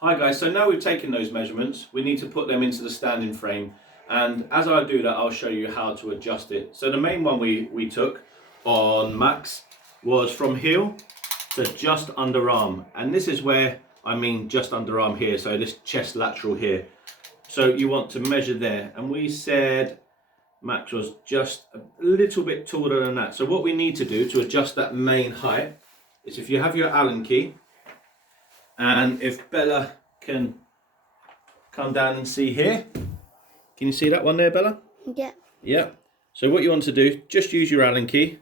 Hi guys, so now we've taken those measurements, we need to put them into the standing frame, and as I do that I'll show you how to adjust it. So the main one we took on Max was from heel to just underarm, and this is where I mean just underarm here, so this chest lateral here. So you want to measure there, and we said Max was just a little bit taller than that. So what we need to do to adjust that main height is, if you have your Allen key, and if Bella can come down and see here. Can you see that one there, Bella? Yeah. Yeah. So what you want to do, just use your Allen key.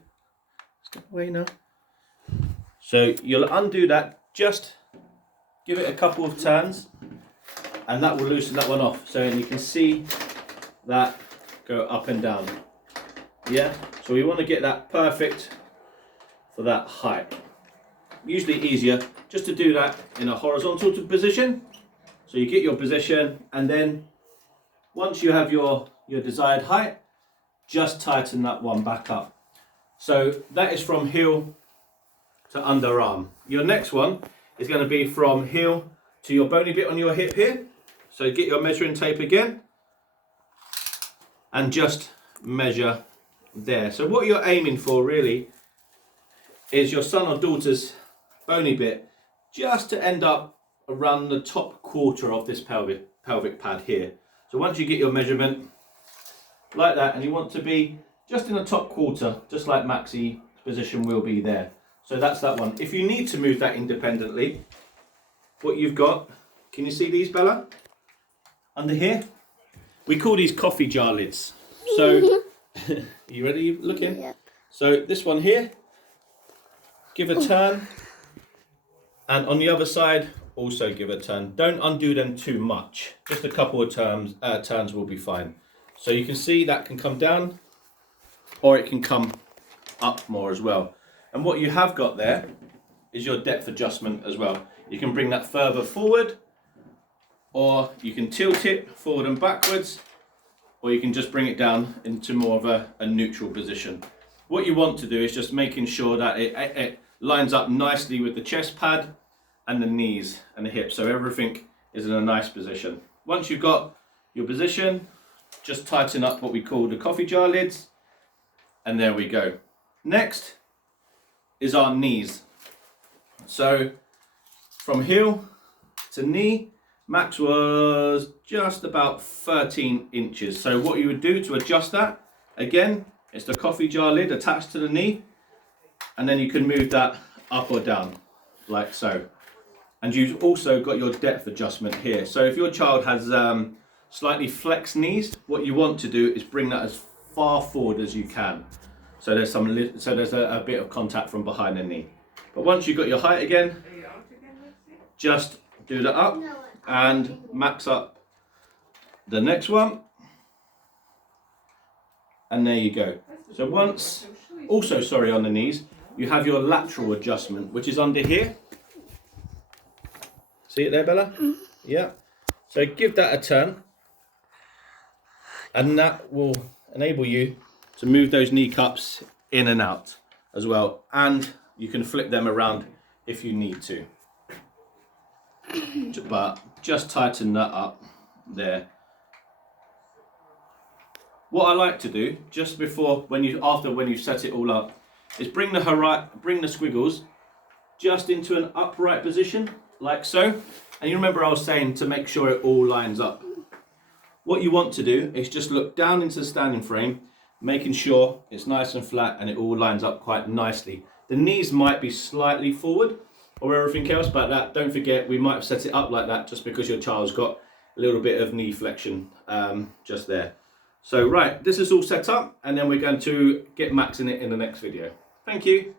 Let's get away now. So you'll undo that, just give it a couple of turns, and that will loosen that one off. So you can see that go up and down. Yeah. So we want to get that perfect for that height. Usually easier just to do that in a horizontal position. So you get your position, and then once you have your desired height, just tighten that one back up. So that is from heel to underarm. Your next one is going to be from heel to your bony bit on your hip here. So get your measuring tape again and just measure there. So what you're aiming for really is your son or daughter's bony bit just to end up around the top quarter of this pelvic pad here. So once you get your measurement like that, and you want to be just in the top quarter, just like Maxie's position will be there. So that's that one. If you need to move that independently, what you've got, can you see these, Bella? Under here? We call these coffee jar lids. So, you ready looking? Yep. So this one here, give a turn. And on the other side, also give a turn. Don't undo them too much. Just a couple of turns will be fine. So you can see that can come down, or it can come up more as well. And what you have got there is your depth adjustment as well. You can bring that further forward, or you can tilt it forward and backwards, or you can just bring it down into more of a neutral position. What you want to do is just making sure that it lines up nicely with the chest pad and the knees and the hips, so everything is in a nice position. Once you've got your position, just tighten up what we call the coffee jar lids, and there we go. Next is our knees. So from heel to knee, Max was just about 13 inches. So what you would do to adjust that, again, it's the coffee jar lid attached to the knee, and then you can move that up or down, like so. And you've also got your depth adjustment here. So if your child has slightly flexed knees, what you want to do is bring that as far forward as you can. So there's a bit of contact from behind the knee. But once you've got your height again, just do that up and max up the next one. And there you go. So once, also sorry, on the knees, you have your lateral adjustment, which is under here. See it there, Bella? Mm-hmm. Yeah. So give that a turn, and that will enable you to move those knee cups in and out as well. And you can flip them around if you need to. But just tighten that up there. What I like to do just before, when you set it all up, is bring the squiggles just into an upright position, like so. And you remember I was saying to make sure it all lines up. What you want to do is just look down into the standing frame, making sure it's nice and flat and it all lines up quite nicely. The knees might be slightly forward or everything else, but that, don't forget, we might have set it up like that just because your child's got a little bit of knee flexion just there. So right, this is all set up, and then we're going to get Max in it in the next video. Thank you.